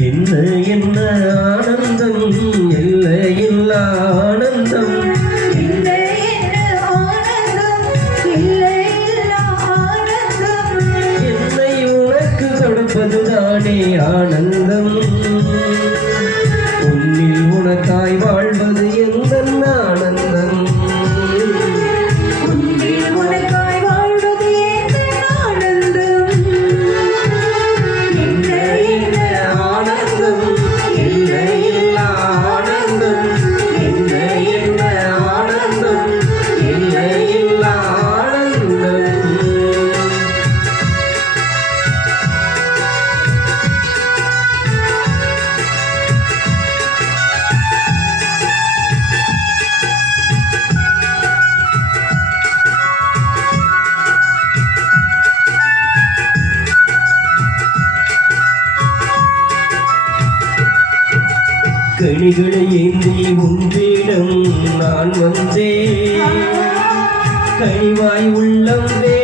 என்ன என்ன ஆனந்தம்? இல்ல இல்ல ஆனந்தம்? என்னை உனக்கு கொடுப்பதுதானே ஆனந்தம்? கனிகளை ஏந்தி உன்றிடம் நான் வந்தேன். கனிவாய் உள்ளம் வே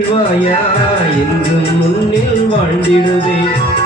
கொள்வாயா என்றும் முன்னில் வாழ்ந்திடுவேன்.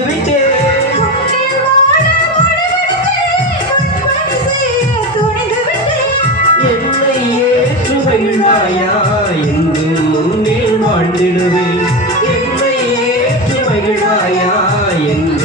மகிழ்வாயா? என்று முன்னே வாழ்ந்திடுவேன். என்னை ஏற்று மகிழ்வாயா? என்று